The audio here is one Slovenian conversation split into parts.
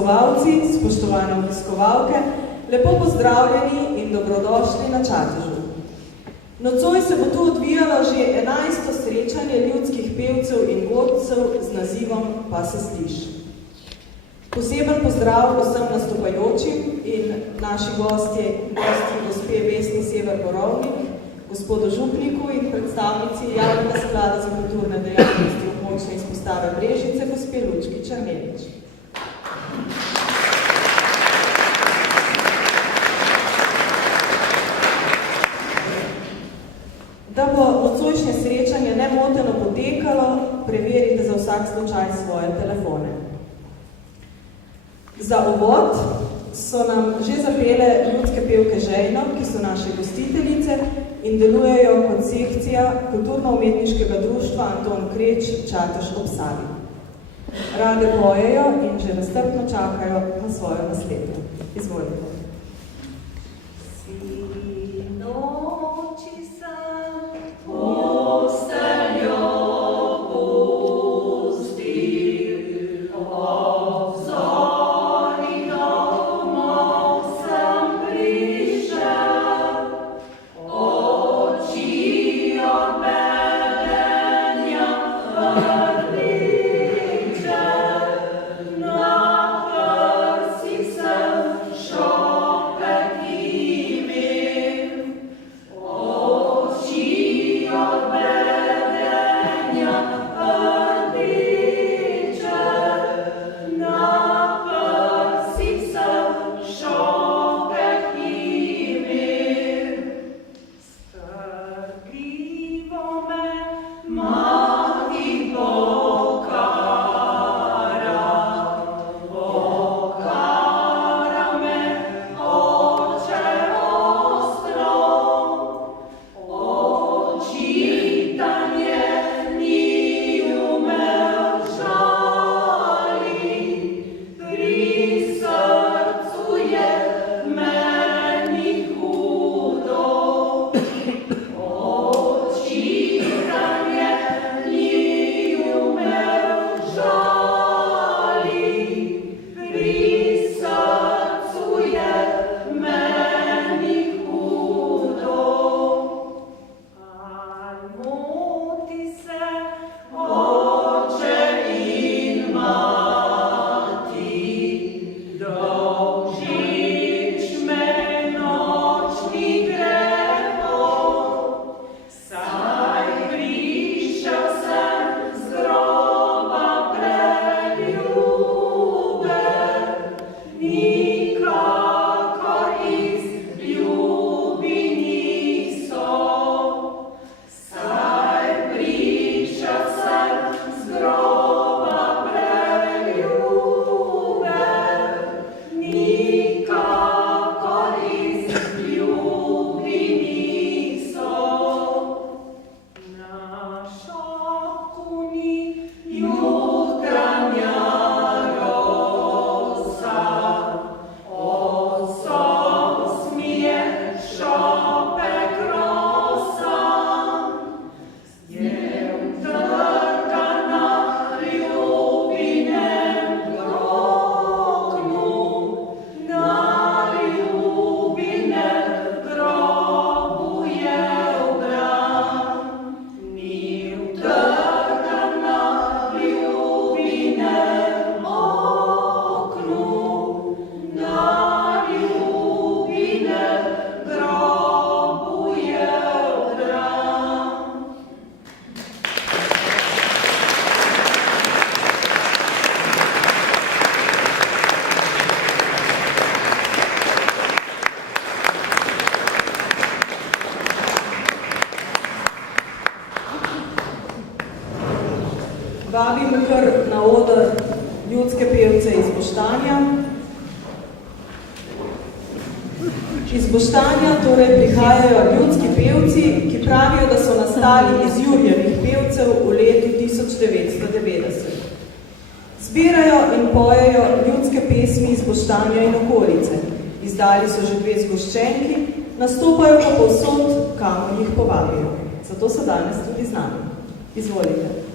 obiskovalci, spoštovane obiskovalke, lepo pozdravljeni in dobrodošli na Čatežu. Nocoj se bo tu odvijalo že 11. srečanje ljudskih pevcev in godcev z nazivom Pa se sliš. Poseben pozdrav vsem nastopajočim in naši gostje gospe Vesni Sever-Borovnik, gospodu župniku in predstavnici Javnega sklada za kulturne dejavnosti območne izpostave Brežice, gospe Lučki Črnelič. Da bo nocojšnje srečanje nemoteno potekalo, preverite za vsak slučaj svoje telefone. Za uvod so nam že zapele ljudske pevke Žejno, ki so naše gostiteljice in delujejo kot sekcija Kulturno-umetniškega društva Anton Kreč Čatež ob Savi. Rade pojejo in že nestrpno čakajo na svojo naslednjo. Izvolite. Vabim kar na oder ljudske pevce iz Boštanja. Iz Boštanja torej prihajajo ljudski pevci, ki pravijo, da so nastali iz Jurjevih pevcev v letu 1990. Zbirajo in pojejo ljudske pesmi iz Boštanja in okolice. Izdali so že 2 zgoščenki, nastopajo pa povsod, kamor jih povabijo. Zato so danes tudi z nami. Izvolite.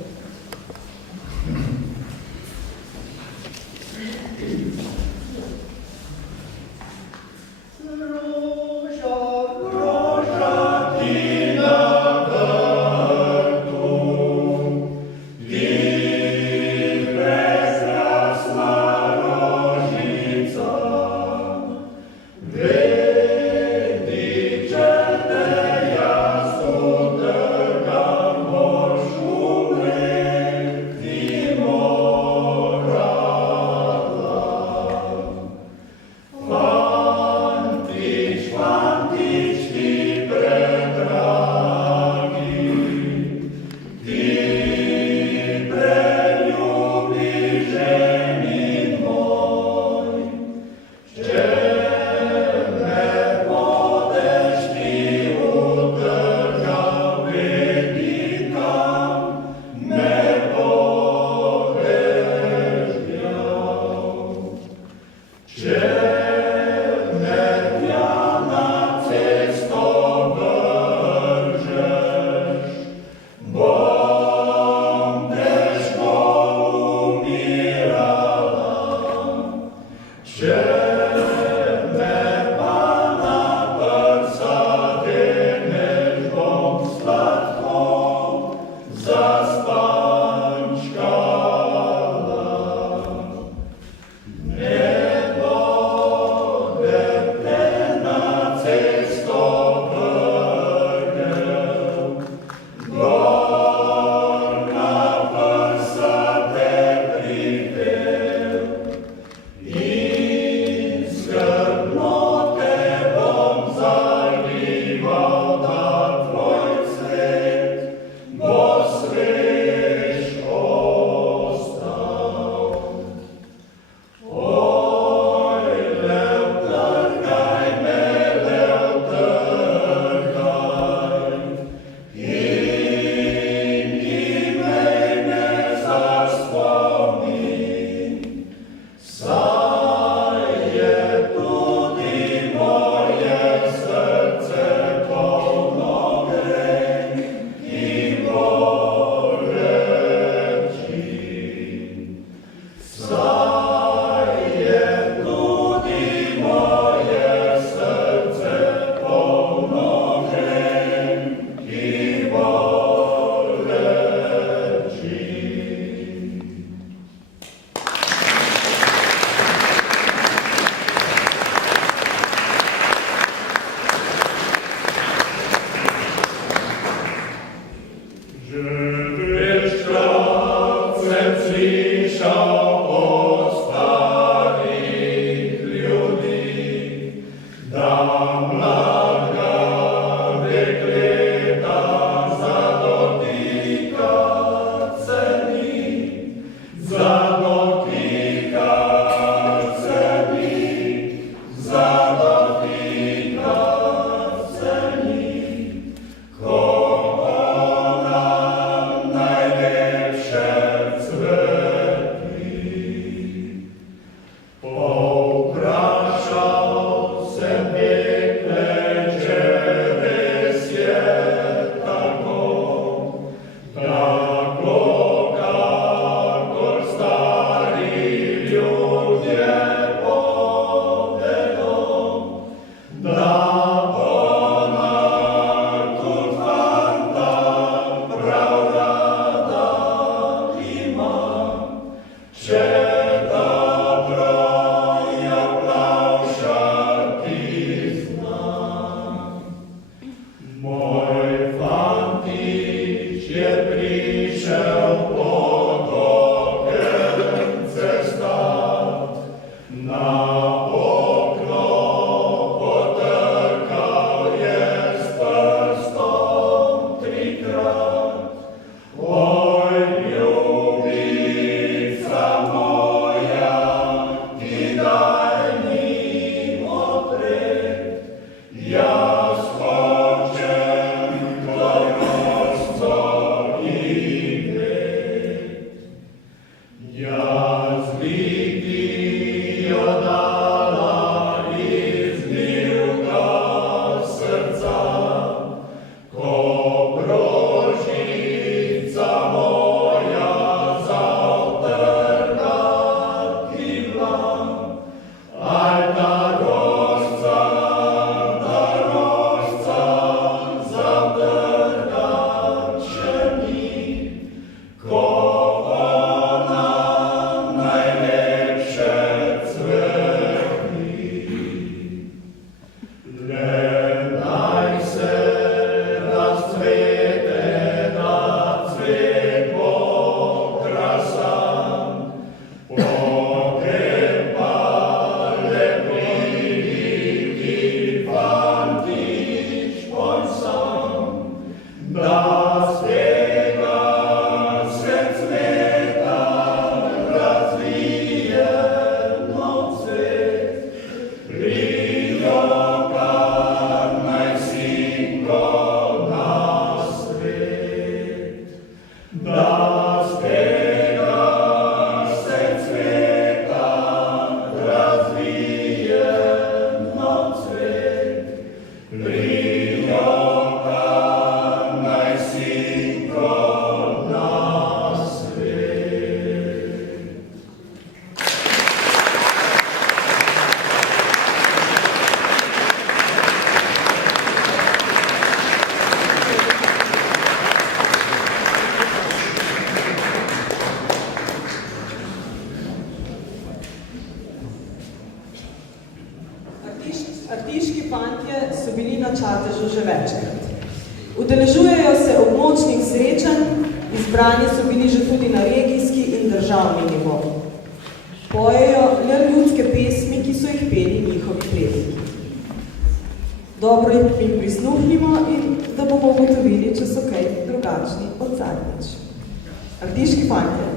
Artiški fantje so bili na Čatežu že večkrat. Udeležujejo se območnih srečanj, izbrani so bili že tudi na regijski in državni nivo. Pojejo le ljudske pesmi, ki so jih peli njihovi predniki. Dobro jim prisluhnimo in da bomo ugotovili, če so kaj drugačni od zadnjič. Artiški fantje.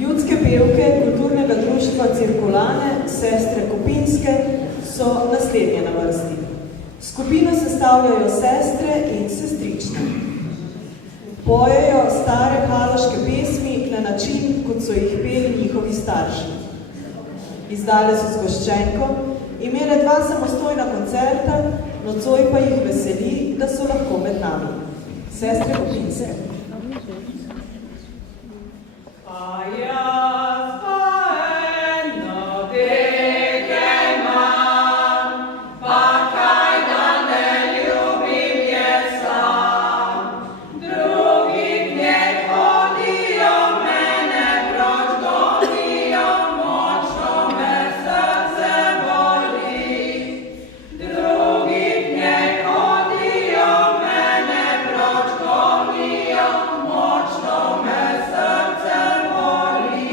Ljudske pevke kulturnega društva Cirkulane, sestre Kopinske, so naslednje na vrsti. Skupino sestavljajo sestre in sestrične. Pojejo stare haloške pesmi na način, kot so jih peli njihovi starši. Izdale so zgoščenko, imele 2 samostojna koncerta, nocoj pa jih veseli, da so lahko med nami. Sestre Kopinske. Močno me srce boli.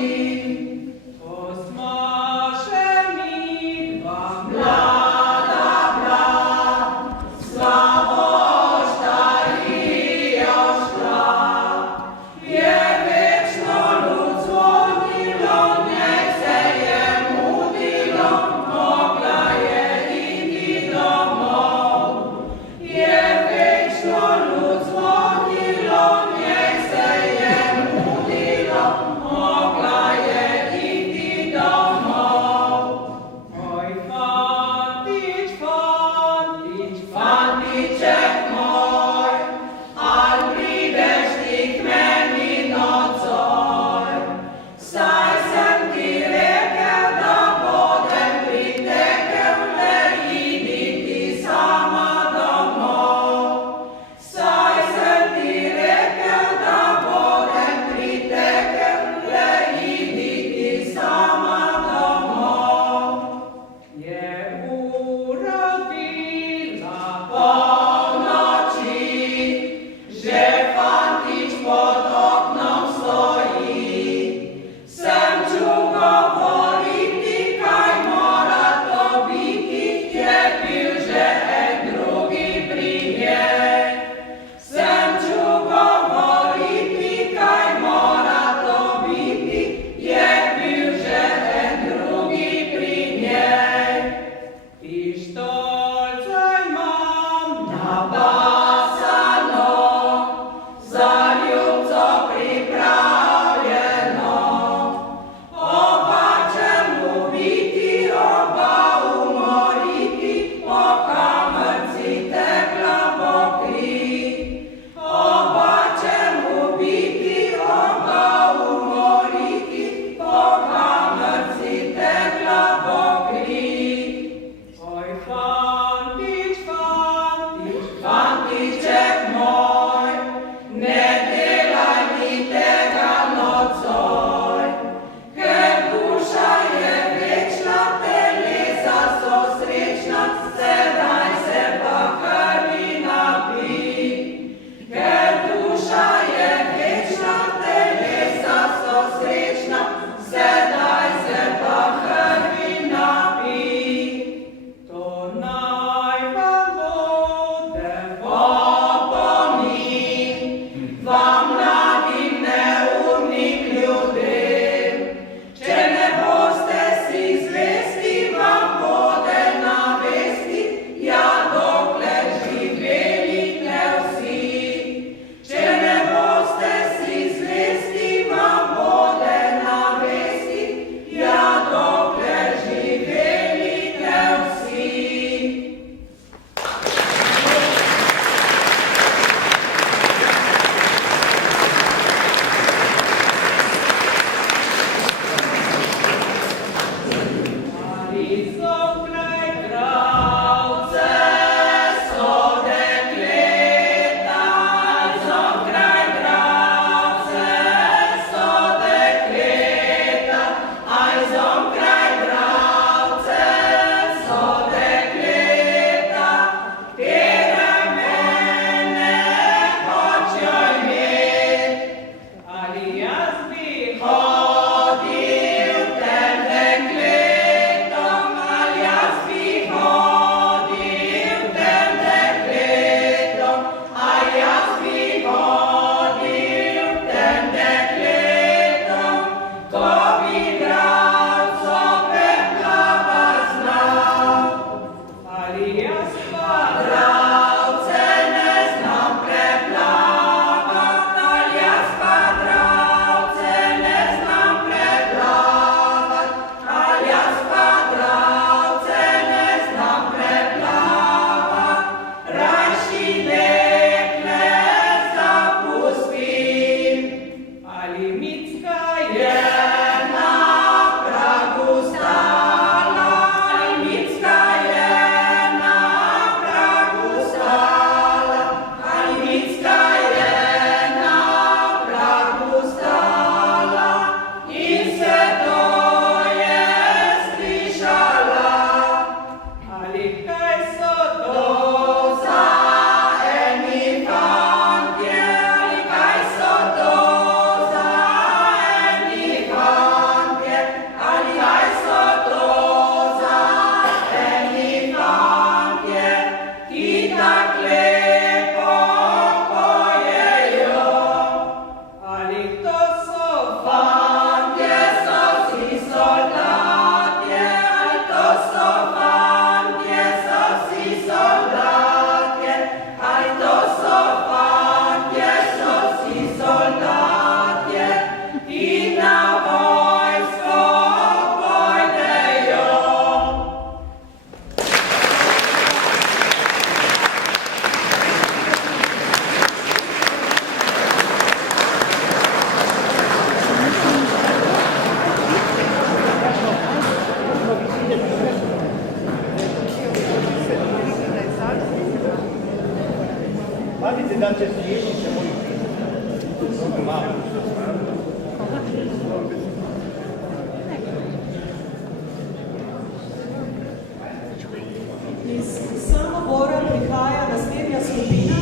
Iz Samobora prihaja naslednja skupina,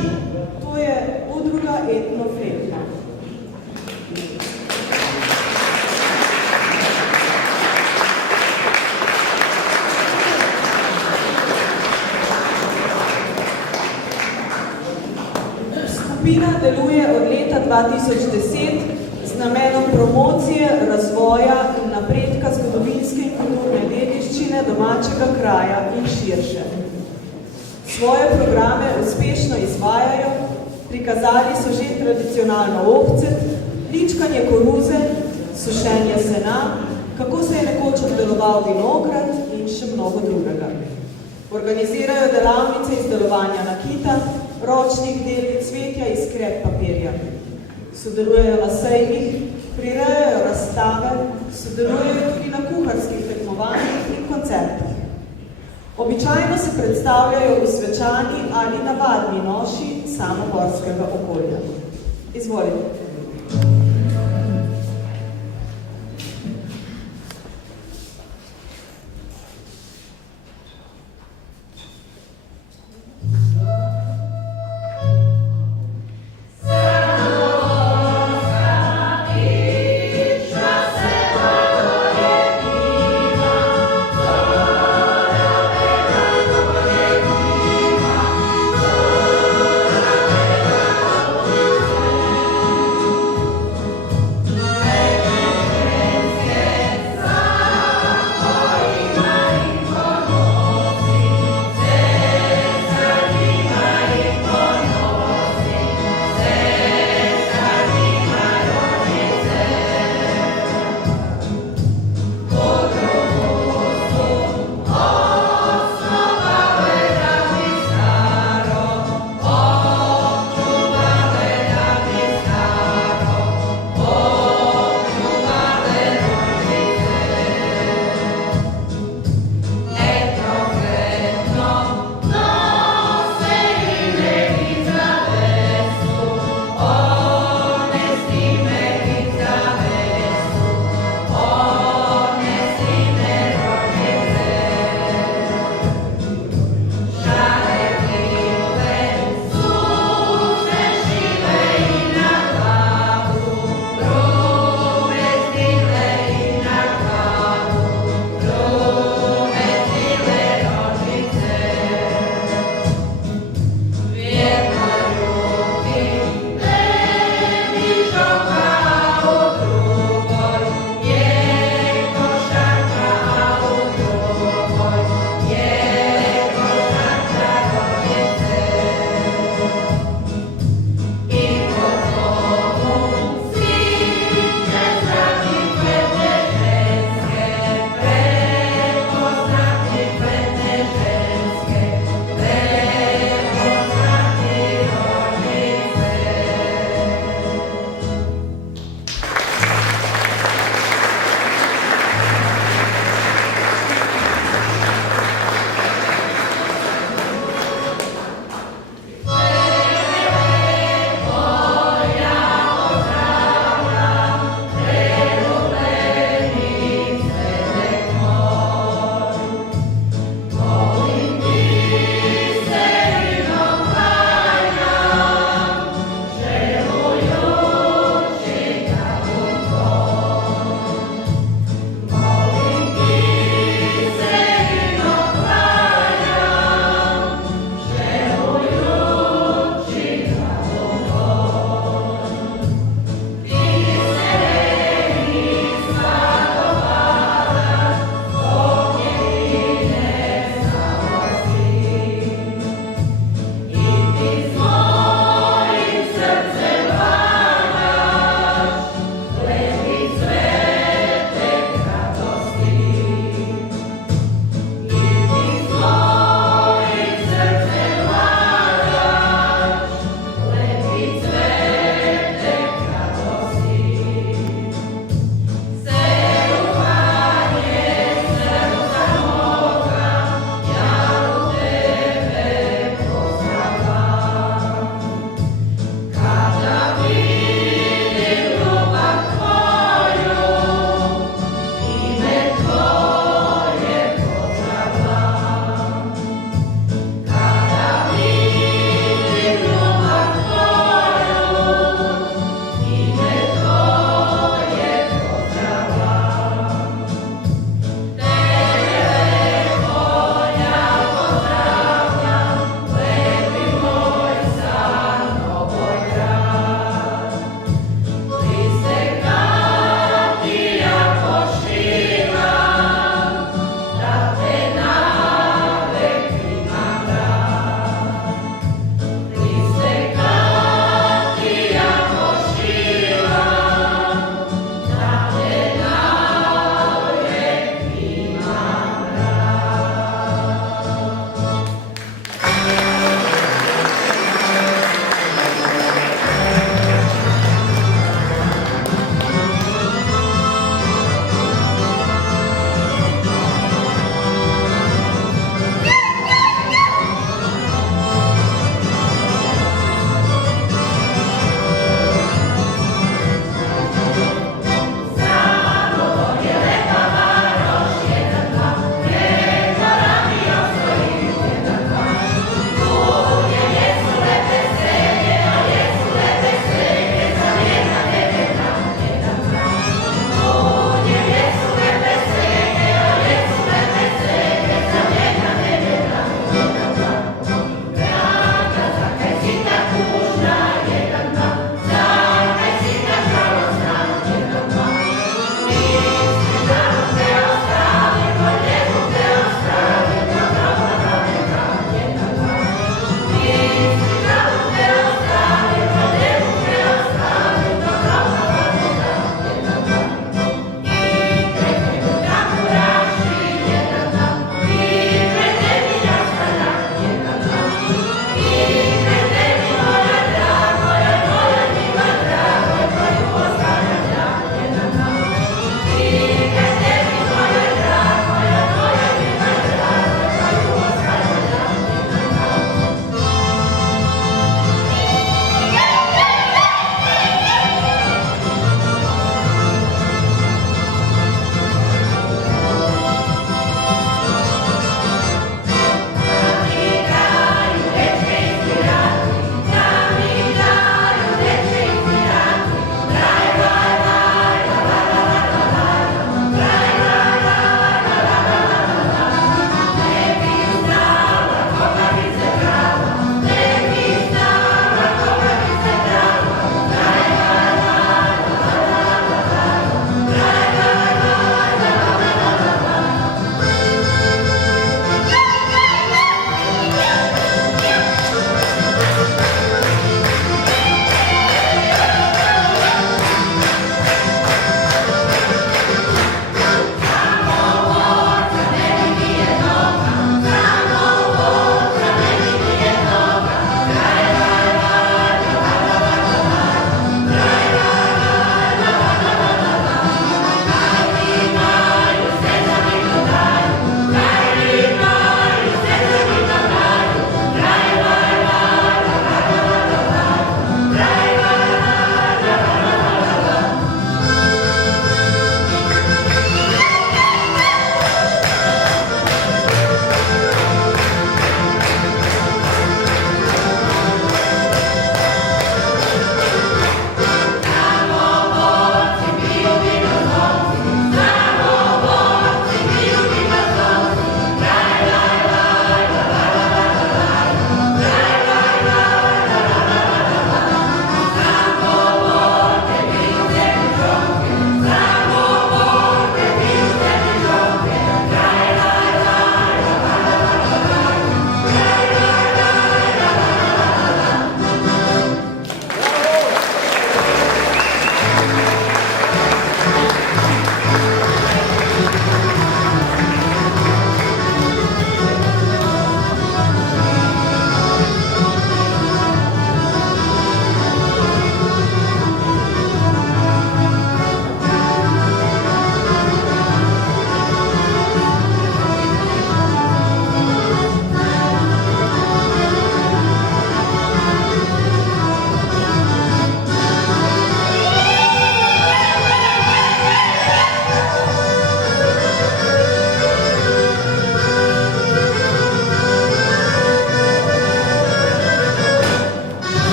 to je udruga Etnofleka. Skupina deluje od leta 2010 z namenom promocije, razvoja in napredka zgodovinske in kulturne dediščine domačega kraja in širše. Svoje programe uspešno izvajajo, prikazali so že tradicionalno ovcet, ličkanje koruze, sušenje sena, kako se je nekoč obdeloval vinograd in še mnogo drugega. Organizirajo delavnice izdelovanja nakita, ročnih del cvetja iz krep papirja. Sodelujejo na sejmih, prirejajo razstave, sodelujejo tudi na kuharskih tekmovanjih in koncertih. Običajno se predstavljajo v svečani ali navadni noši samoborskega okolja. Izvolite.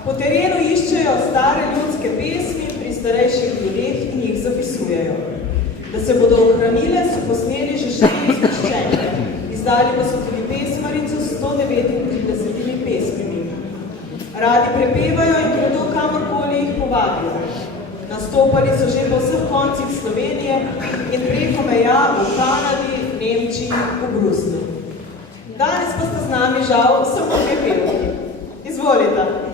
Po terenu iščejo stare ljudske pesmi pri starejših ljudeh in jih zapisujejo. Da se bodo ohranile, so posneli že 4 izpuščenke. Izdali pa so tudi pesmarico s 139 pesmimi. Radi prepevajo in gredo kamorkoli jih povabijo. Nastopali so že po vseh koncih Slovenije in preko meja v Kanadi, Nemčiji, v Bruslju. Danes pa sta z nami žal samo dve pevki. Izvolite.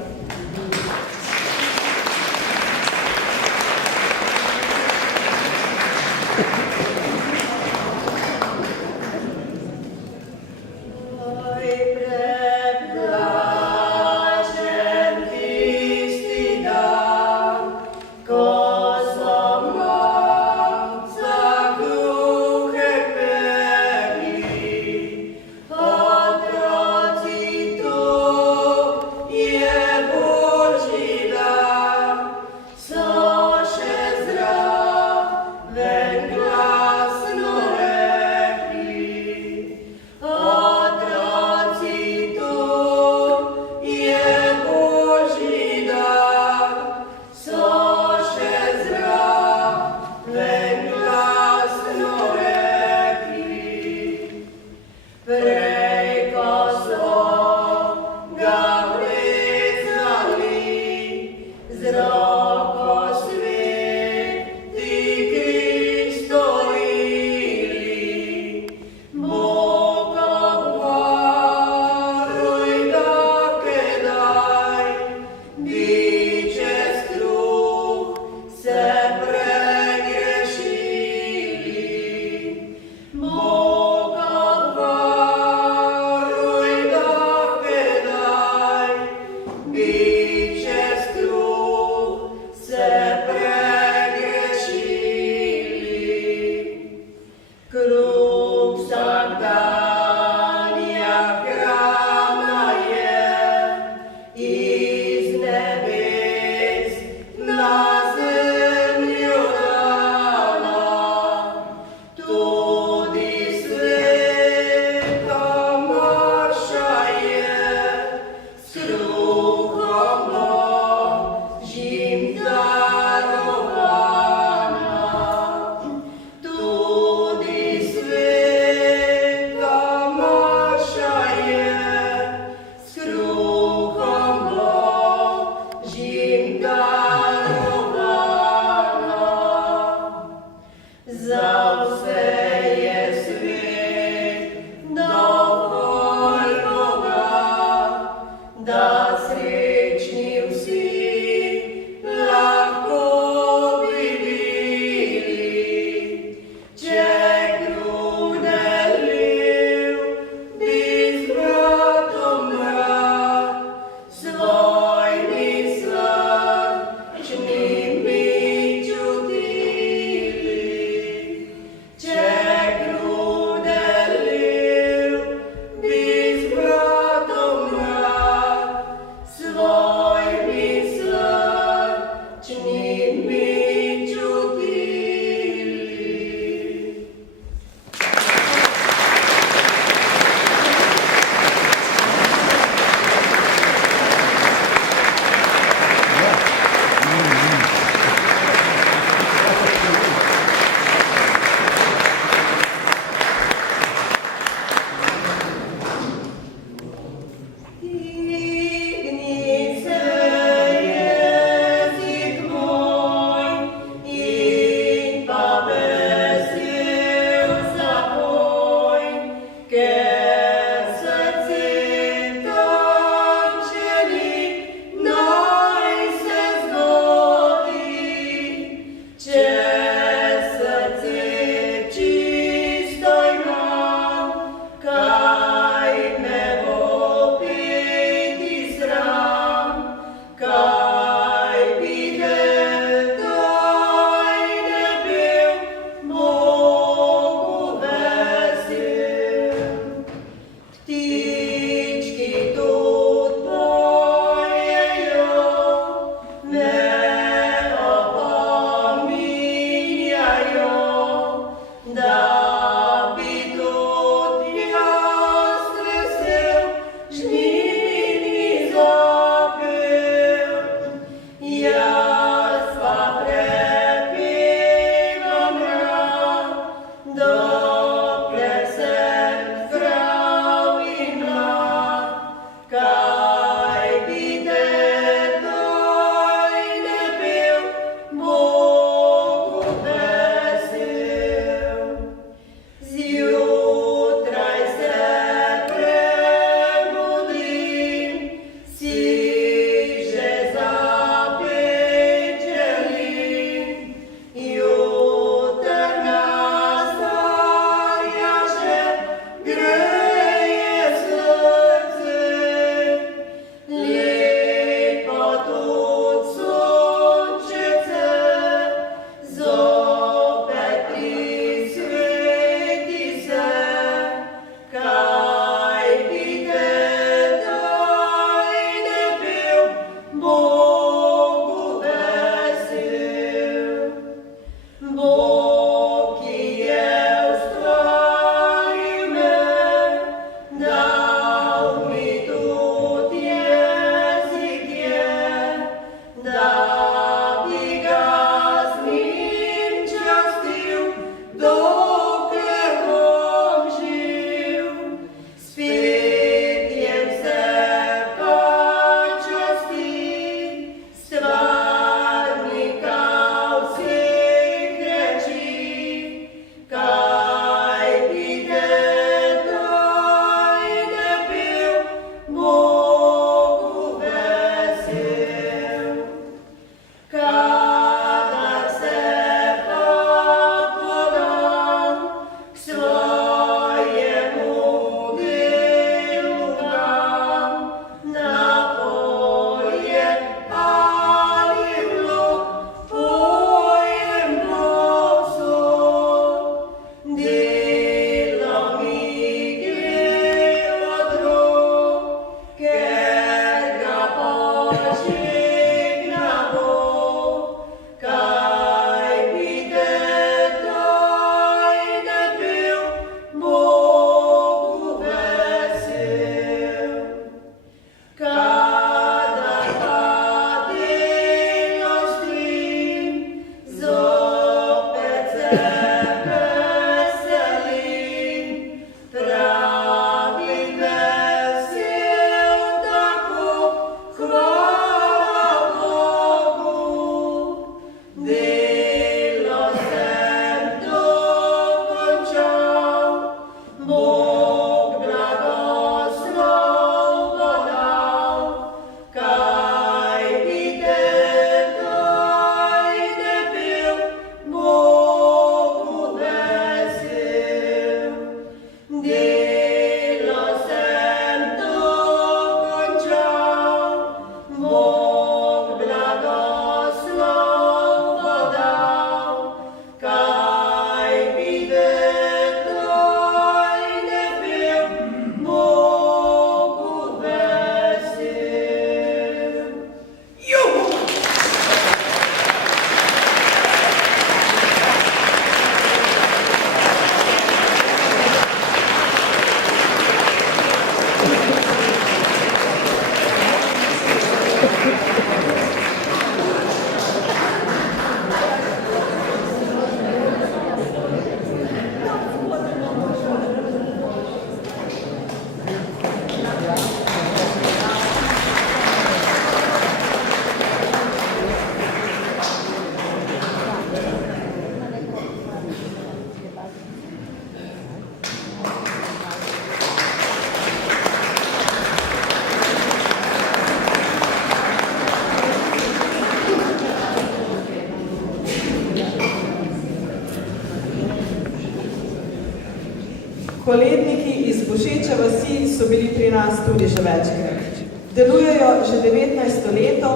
Koledniki iz Bošeče vasi so bili pri nas tudi že večkrat. Delujejo že 19. leto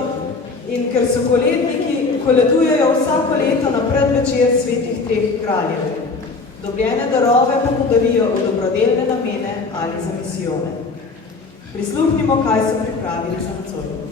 in ker so koledniki, koledujejo vsako leto na predvečer svetih treh kraljev. Dobljene darove pa podarijo v dobrodelne namene ali za misijone. Prisluhnimo, kaj so pripravili za nocoj.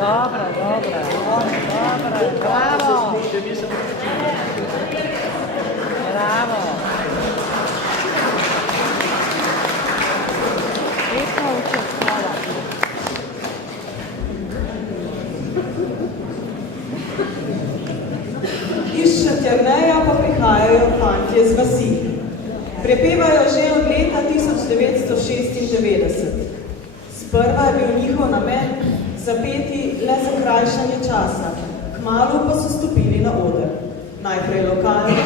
Dobro, bravo. Bravo. Lepo učil, hvala. Iz Šentjerneja pa prihajajo fantje z vasi. Prepevajo že od leta 1996. Sprva je bil njihov namen zapeti le za krajšanje časa, kmalu pa so stopili na oder. Najprej lokalno,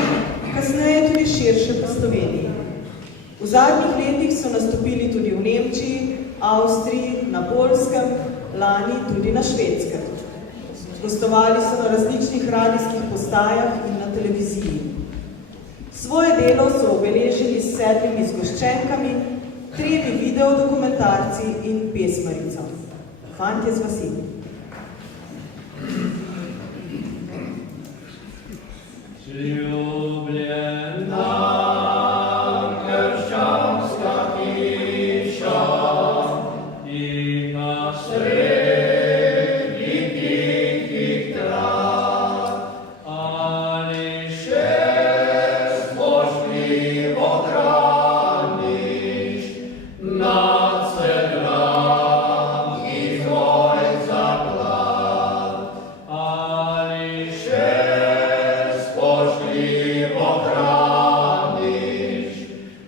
kasneje tudi širše po Sloveniji. V zadnjih letih so nastopili tudi v Nemčiji, Avstriji, na Poljskem, lani tudi na Švedskem. Gostovali so na različnih radijskih postajah in na televiziji. Svoje delo so obeležili s 7 zgoščenkami, 3 videodokumentarci in pesmarico. Fantje z vasi. Ljubljena krščanska hiša, tiha sredi tihih trav, ali še spoštljivo hraniš nad sedrami tvoj zaklad, ali še spoštljivo hraniš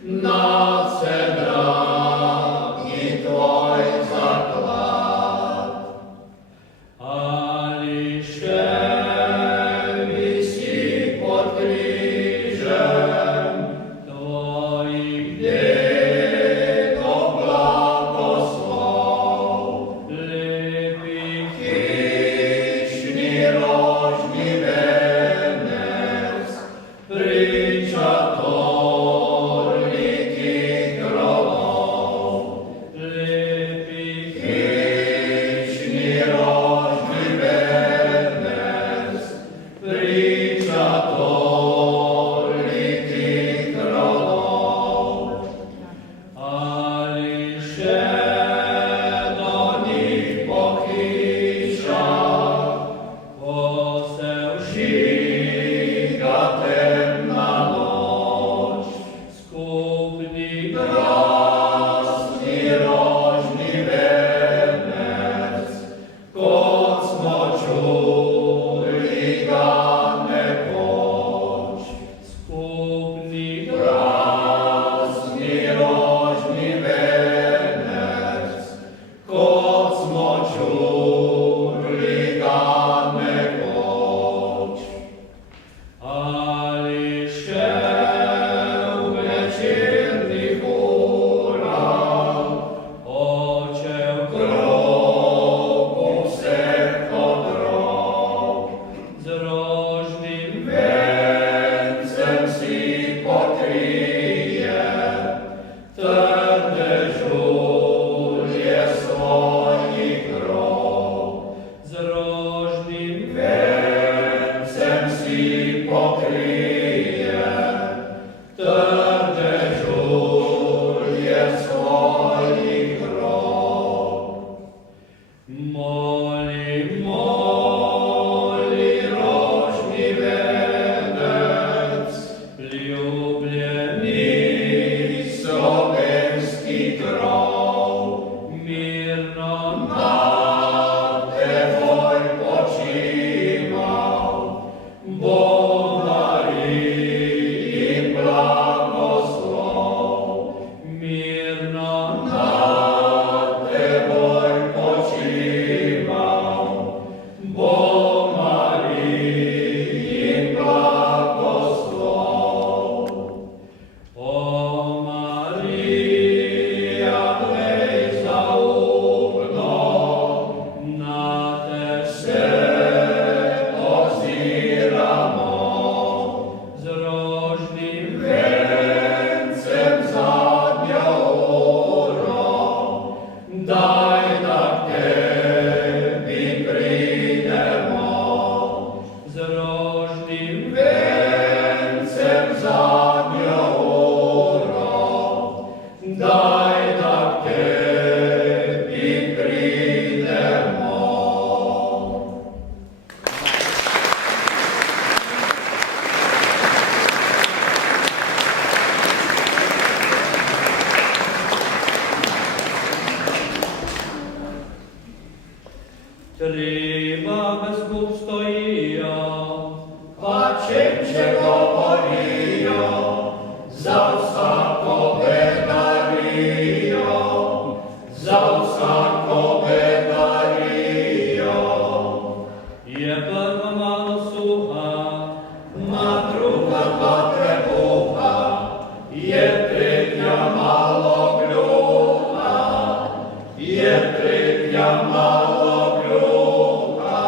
nad sedrami tvoj zaklad, ali še visi pod križem tvojih dedov blagoslov, lepi hišni rožni venec, priča tolikih grodov, lepi hišni rožni venec, priča tolikih grodov, ali še do njih po hišah, ko se vžiga temna noč, skupni krasni rožni venec, kot smo čuli ga nekoč. Skupni krasni rožni venec, kot smo čuli ga nekoč. Ali še v večernih urah, očev krogu vseh otrok, z rožnim vencem si pokrije trde žulje svojih rok, z rožnim vencem si pokrije trde žulje svojih rok. Moli, moli, rožni venec, ljubljeni slovenski krov, mirno nad teboj počival, Bog Mariji blagoslov, mirno nad teboj počival, Bog Mariji blagoslov. O Marija, glej zaupno, na te se oziramo, z rožnim vencem zadnjo uro, daj da k tebi pridemo, z rožnim vencem zadnjo uro, daj da k tebi pridemo. Treba bez skup stojijo, pa če govorijo, za vsako bedarijo, za vsako bedarijo. je prva malo suha, Ma druga pa trebuha, je tretja malo gluha, je tretja malo gluha.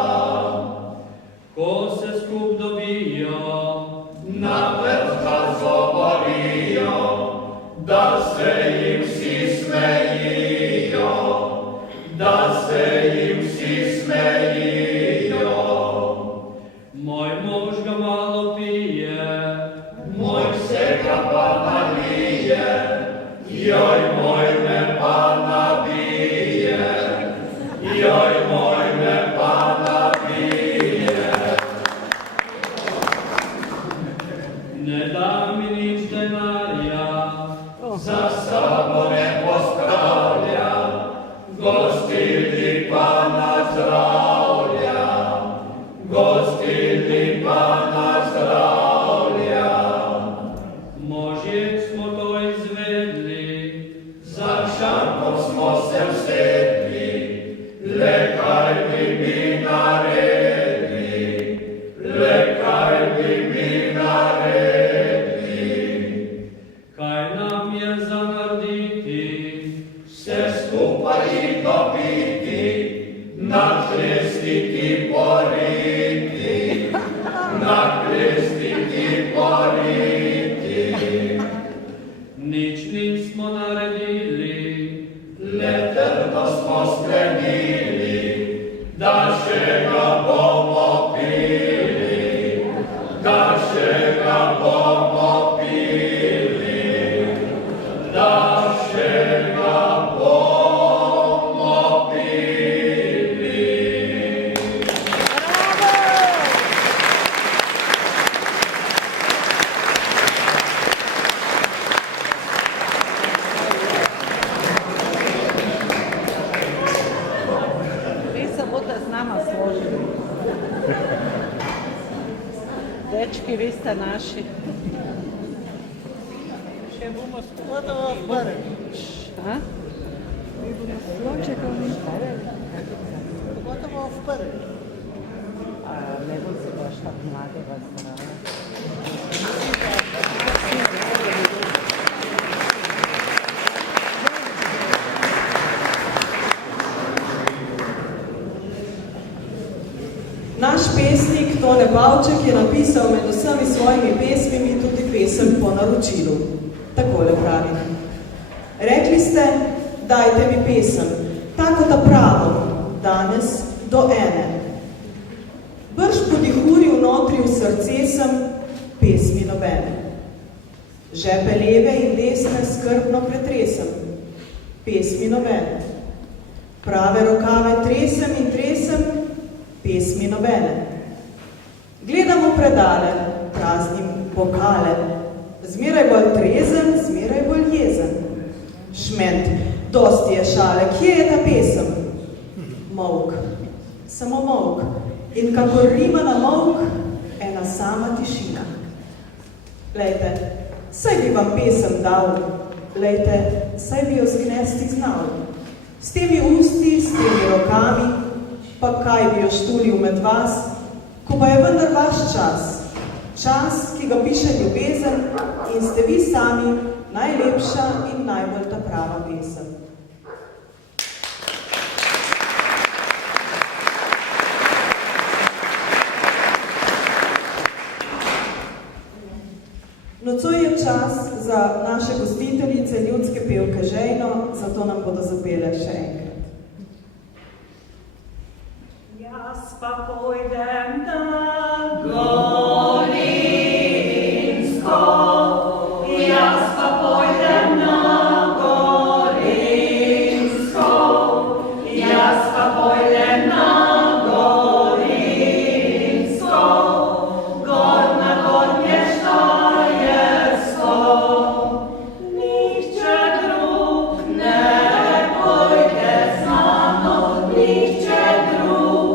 ko se skup dobijo, Na vrsta zoborijo, da se jim vsi smejijo, da se jim vsi smejijo. moj mož ga malo pije, Moj vsega pa nalije, joj moj me pa nabije, joj moj me pa nabije. ne da mi nič denarja, Za sabo ne pospravlja, gostilni pa nazdravlja, gostilni pa nazdravlja. možje smo to izvedli, Za šankom smo se usedli, le kaj bi mi naredili, le kaj bi mi naredili. kaj nam je za narediti, Vse skupaj in dobiti, na klestiki poriti, na klestiki poriti. nič nismo naredili, Le trdo smo sklenili, da še ga bomo pili, da še ga bomo pili, da še ga bomo pili. Vi se boste z nama složili. Dečki, vi ste naši. Še bomo Gotovo prvi. Šta? Gotovo v prvi. A ne bo se baš tako mladega zdrava. Naš pesnik Tone Pavček je napisal med vsemi svojimi pesmimi tudi pesem po naročilu. Takole pravi. Rekli ste, dajte mi pesem, tako da pravo, danes do ene. Brž podihuri vnotri v srce sem, pesmi nobene. Žepe leve in desne skrbno pretresem, pesmi nobene. Prave rokave tresem in tresem, pesmi nobene. Gledam v predale, praznim pokale, zmeraj bolj trezen, zmeraj bolj jezen. Šment, dosti je šale, kje je ta pesem? Molk, samo molk. In kakor rima na molk, ena sama tišina. Lejte, saj bi vam pesem dal, lejte, saj bi jo zgnesti znal. S temi usti, s temi rokami, pa kaj bi jo štulil med vas, ko pa je vendar vaš čas, čas, ki ga piše ljubezen in ste vi sami najlepša in najbolj ta prava pesem. Nocoj je čas za naše gostiteljice, ljudske pevke Žejno, zato nam bodo zapele še enkrat. Jaz pa pojdem na Gorinsko, jaz pa pojdem na Gorinsko, jaz pa pojdem na Gorinsko, gor na Gornje Štajersko. Nihče drug ne pojde z mano, nihče drug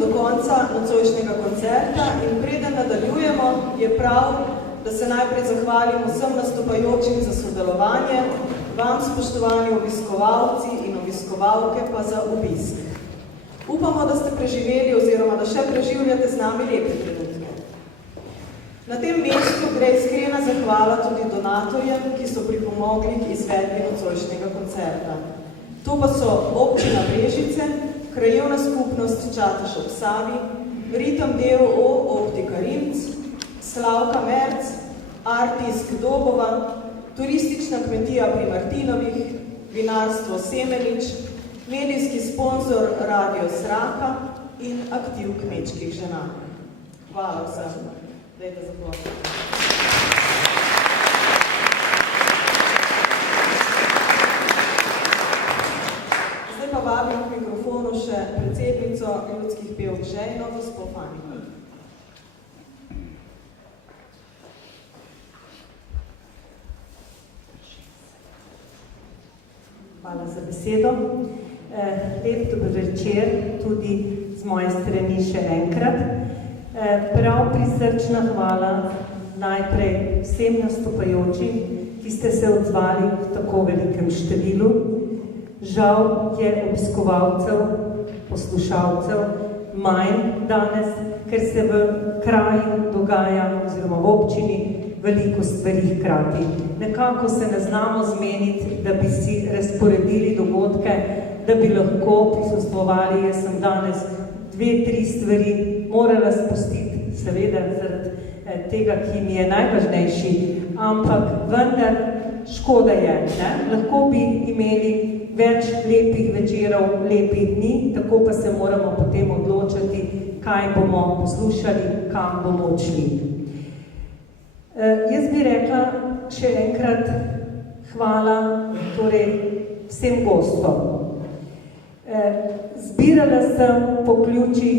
do konca nocojšnjega koncerta in preden nadaljujemo, je prav, da se najprej zahvalim vsem nastopajočim za sodelovanje, vam, spoštovani obiskovalci in obiskovalke, pa za obisk. Upamo, da ste preživeli oziroma da še preživljate z nami lepe trenutke. Na tem mestu gre iskrena zahvala tudi donatorjem, ki so pripomogli k izvedbi nocojšnjega koncerta. To pa so občina Brežice, krajevna skupnost Čatež ob Savi, Ritem d.o.o. Optika Rimc, Slavka Merc, Artisk Dobova, turistična kmetija pri Martinovih, vinarstvo Semenič, medijski sponzor Radio Sraka in aktiv kmečkih žena. Hvala vsem. Dajte zaprositi. Zdaj pa vabim k mikrofonu še predsednico ljudskih pevk Žejno, gospo Faniko. Hvala za besedo. Lep dober večer tudi z moje strani še enkrat. Prav prisrčna hvala najprej vsem nastopajočim, ki ste se odzvali v tako velikem številu. Žal je obiskovalcev, poslušalcev manj danes, ker se v kraju dogaja oziroma v občini veliko stvari hkrati. Nekako se ne znamo zmeniti, da bi si razporedili dogodke, da bi lahko prisustvovali. Jaz sem danes 2-3 stvari morala spustiti, seveda zaradi tega, ki mi je najvažnejši, ampak vendar škoda je, ne? Lahko bi imeli več lepih večerov, lepih dni, tako pa se moramo potem odločiti, kaj bomo poslušali, kam bomo odšli. Jaz bi rekla še enkrat hvala vsem gostom. Zbirala sem po ključih,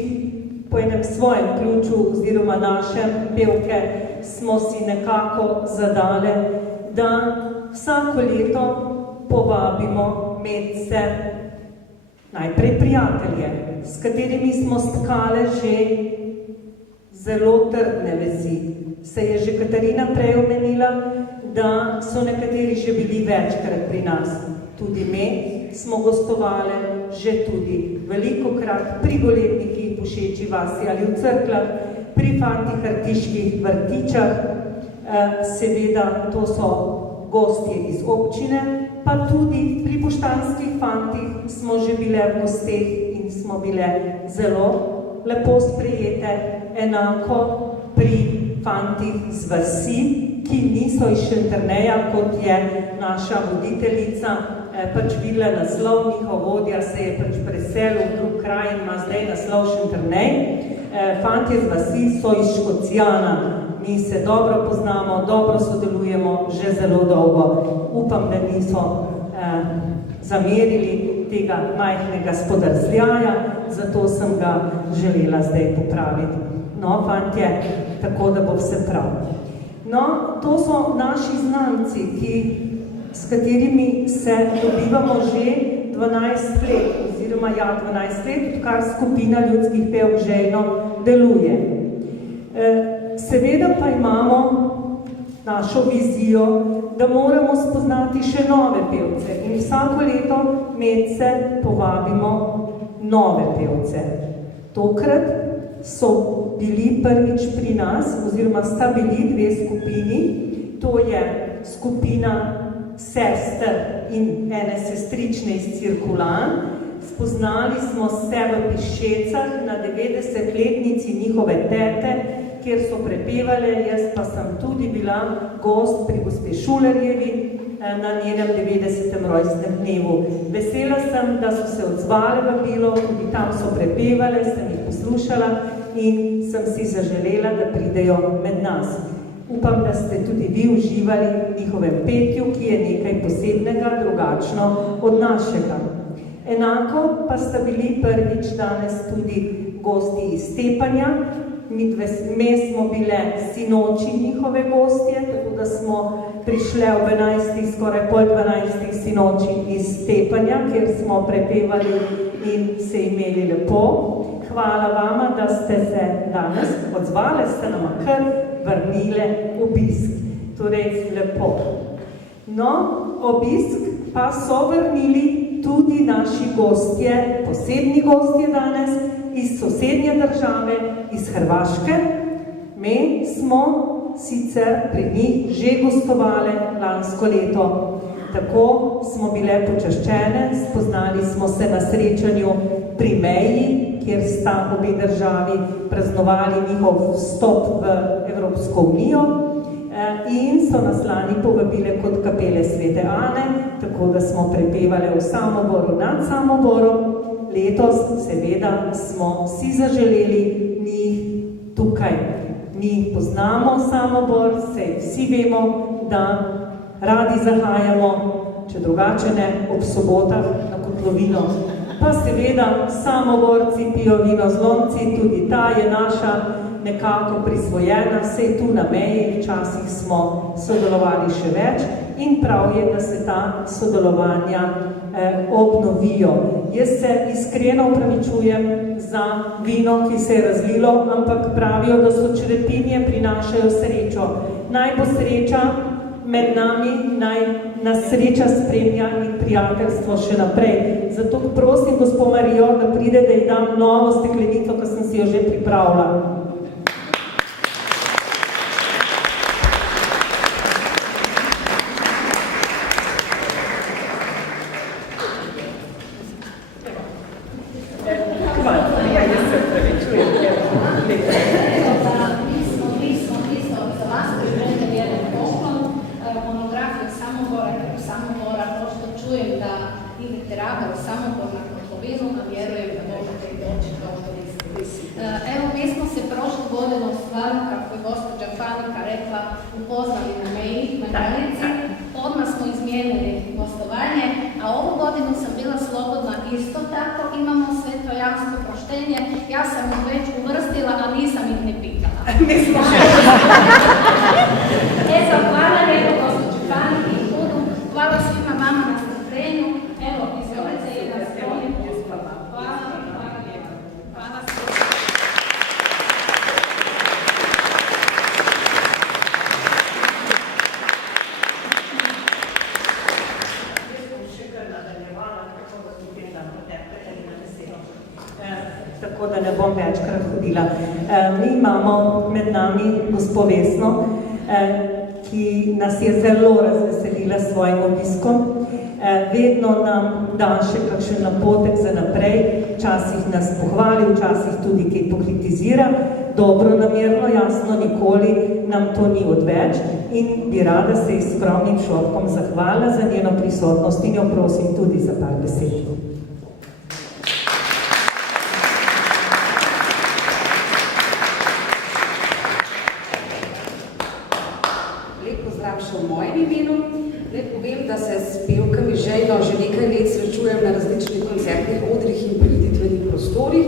po enem svojem ključu oziroma našem pevke smo si nekako zadale, da vsako leto povabimo medse najprej prijatelje, s katerimi smo stkale že zelo trdne vezi. Se je že Katarina prej omenila, da so nekateri že bili večkrat pri nas. Tudi me smo gostovali že tudi velikokrat pri Goletnikih, Pušeči vasi ali v Cerklah, pri Fantih Artiških vrtičah. Seveda to so gostje iz občine, pa tudi pri Boštanskih fantih smo že bile v gosteh in smo bile zelo lepo sprejete, enako pri fantih z vasi, ki niso iz Šenterneja, kot je naša voditeljica pač videla naslov, njihov vodja se je pač preselil v drug kraj in ima zdaj naslov Šenternej. Fantje z vasi so iz Škocijana, mi se dobro poznamo, dobro sodelujemo že zelo dolgo. Upam, da niso zamerili tega majhnega spodrsljaja, zato sem ga želela zdaj popraviti. No, fantje, tako da bo vse prav. No, to so naši znanci, s katerimi se dobivamo že 12 let, oziroma 12 let, odkar skupina ljudskih pevk Žejno deluje. Seveda pa imamo našo vizijo, da moramo spoznati še nove pevce in vsako leto medse povabimo nove pevce. Tokrat so bili prvič pri nas, oziroma sta bili 2 skupini, to je skupina sester in ene sestrične iz Cirkulan. Spoznali smo se v Piščecah na 90-letnici njihove tete, kjer so prepevale, jaz pa sem tudi bila gost pri gospe Šulerjevi na njenem 90. rojstnem dnevu. Vesela sem, da so se odzvale v bilo, tudi tam so prepevale, sem jih poslušala in sem si zaželela, da pridejo med nas. Upam, da ste tudi vi uživali v njihovem petju, ki je nekaj posebnega, drugačno od našega. Enako pa sta bili prvič danes tudi gosti iz Stepanja. Me smo bile sinoči njihove gostje, tako da smo prišle ob 11, skoraj pol 12 sinoči iz Stepanja, kjer smo prepevali in se imeli lepo. hvala vama, da ste se danes odzvali, ste nama kar vrnile obisk. Torej, lepo. No, obisk pa so vrnili tudi naši gostje, posebni gostje danes, iz sosednje države, iz Hrvaške. Mi smo sicer pri njih že gostovali lansko leto. Tako smo bile počaščene, spoznali smo se na srečanju pri meji, kjer sta obe državi praznovali njihov vstop v Evropsko unijo in so nas lani povabile kot kapele Svete Ane, tako da smo prepevali v Samoboru nad Samoborom. Letos seveda smo si zaželeli njih tukaj. Mi poznamo Samobor, saj vsi vemo, da radi zahajamo, če drugače ne, ob sobotah na kotlovino. Pa seveda Samoborci pijo vino z lonci, tudi ta je naša nekako prisvojena, saj tu na meji, včasih smo sodelovali še več in prav je, da se ta sodelovanja obnovijo. Jaz se iskreno opravičujem za vino, ki se je razlilo, ampak pravijo, da so črepinje prinašajo srečo. Naj bo sreča med nami, naj nas sreča spremlja in prijateljstvo še naprej. Zato prosim gospo Marijo, da pride, da ji dam novo steklenico, ki sem si jo že pripravila. upoznali na meji, na granici. Odmah smo izmijenili gostovanje, a ovu godinu sam bila slobodna isto tako. Imamo svetojansko proštenje. Ja sam ih već uvrstila, a nisam ih ne pitala. Eto, hvala lijepo gospođi Fani i Hudu. Hvala svima vama na strpljenju. Evo, izvolite i na strpljenju. Hvala lijepo. Hvala svima. Tako da ne bom večkrat hodila. Mi imamo med nami gospo Vesno, ki nas je zelo razveselila s svojim obiskom. Vedno nam da še kakšen napotek za naprej, včasih nas pohvali, včasih tudi kaj pokritizira, dobronamerno, jasno, nikoli nam to ni odveč in bi rada se s skromnim šopkom zahvala za njeno prisotnost in jo prosim tudi za par besed. Da se s pevkami žejno že nekaj let srečujem na različnih koncertnih odrih in prireditvenih prostorih.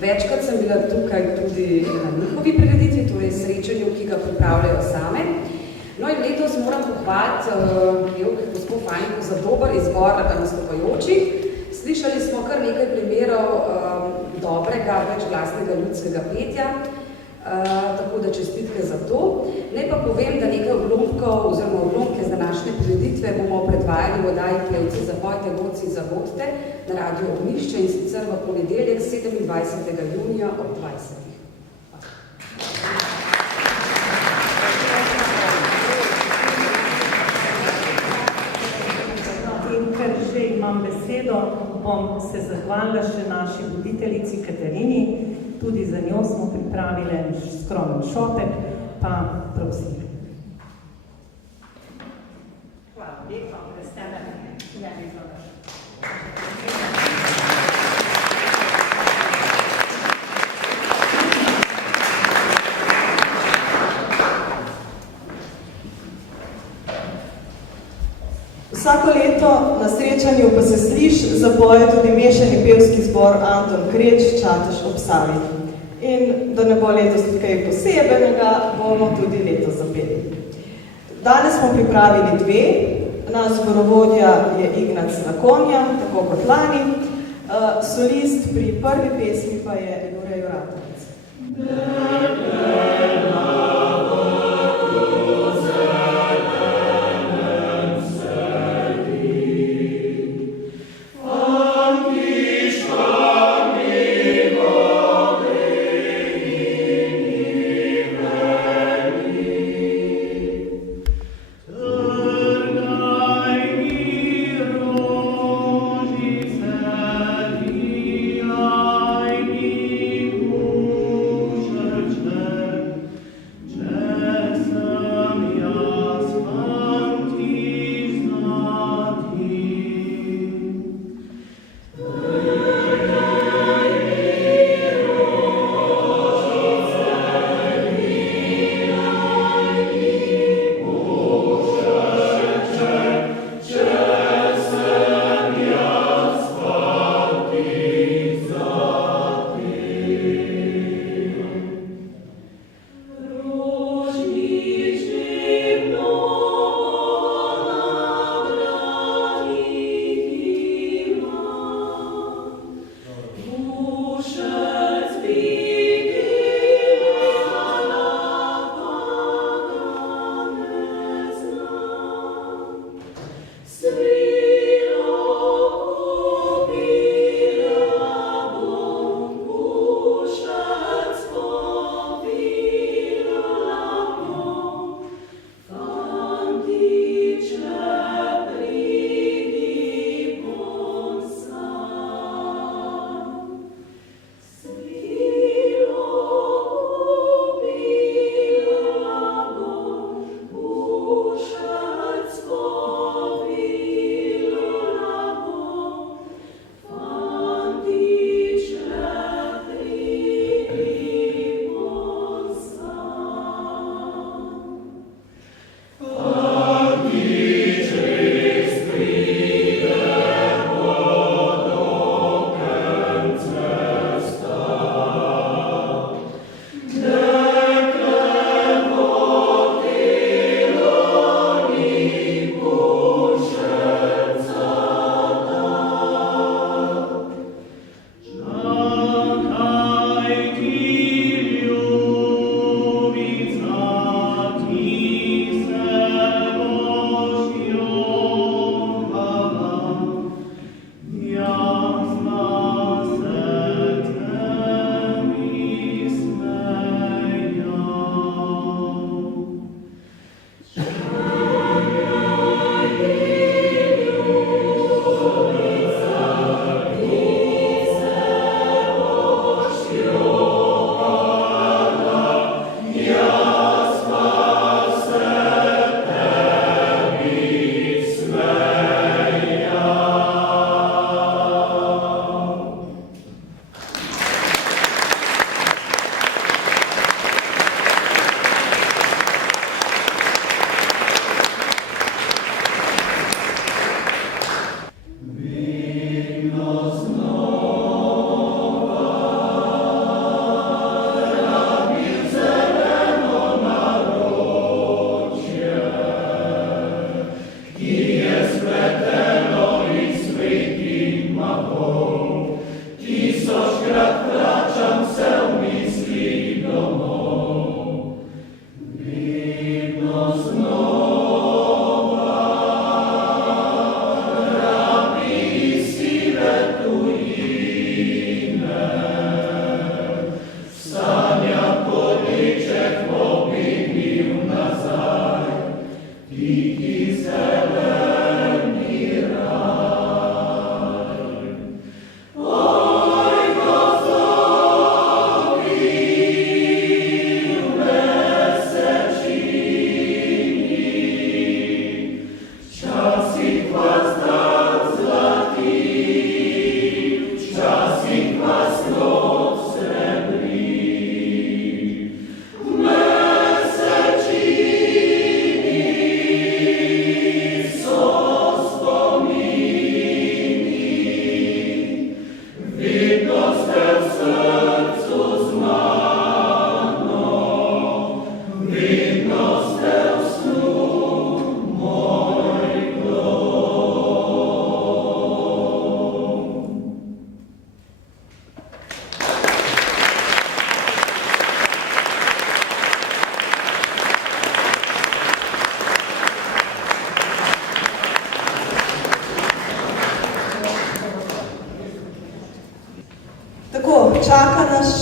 Večkrat sem bila tukaj tudi na njihovi prireditvi, torej srečanju, ki ga pripravljajo same. No in letos moram pohvaliti pevke gospod Faniko za dober izbor nastopajočih. Slišali smo kar nekaj primerov dobrega, večglasnega ljudskega petja, tako da čestitke za to. Naj pa povem, da nekaj odlomkov oziroma odlomke z današnje prireditve bomo predvajali v oddaji Pevci zapojte, godci zavodite na Radio Ognjišče in sicer v ponedeljek 27. junija ob 20. In ker že imam besedo, bom se zahvalila še naši voditeljici Katarini. Tudi za njo smo pripravili skromen šopek, pa prosim. Hvala lepa, Kristjana. Vsako leto na srečanju pa se sliši zapoje tudi mešani pevski zbor Anton Kreč, Čatež ob Savi. In da ne bo letos kaj posebenega, bomo tudi letos zapeli. Danes smo pripravili dve. Naš zborovodja je Ignac Nakonja, tako kot lani. Solist pri prvi pesmi pa je Jure Mateja Juratovec.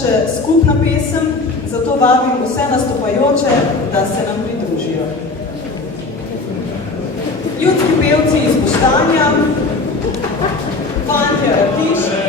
še skupna pesem, zato vabim vse nastopajoče, da se nam pridružijo. Ljudski pevci iz Boštanja, fantje Artiš,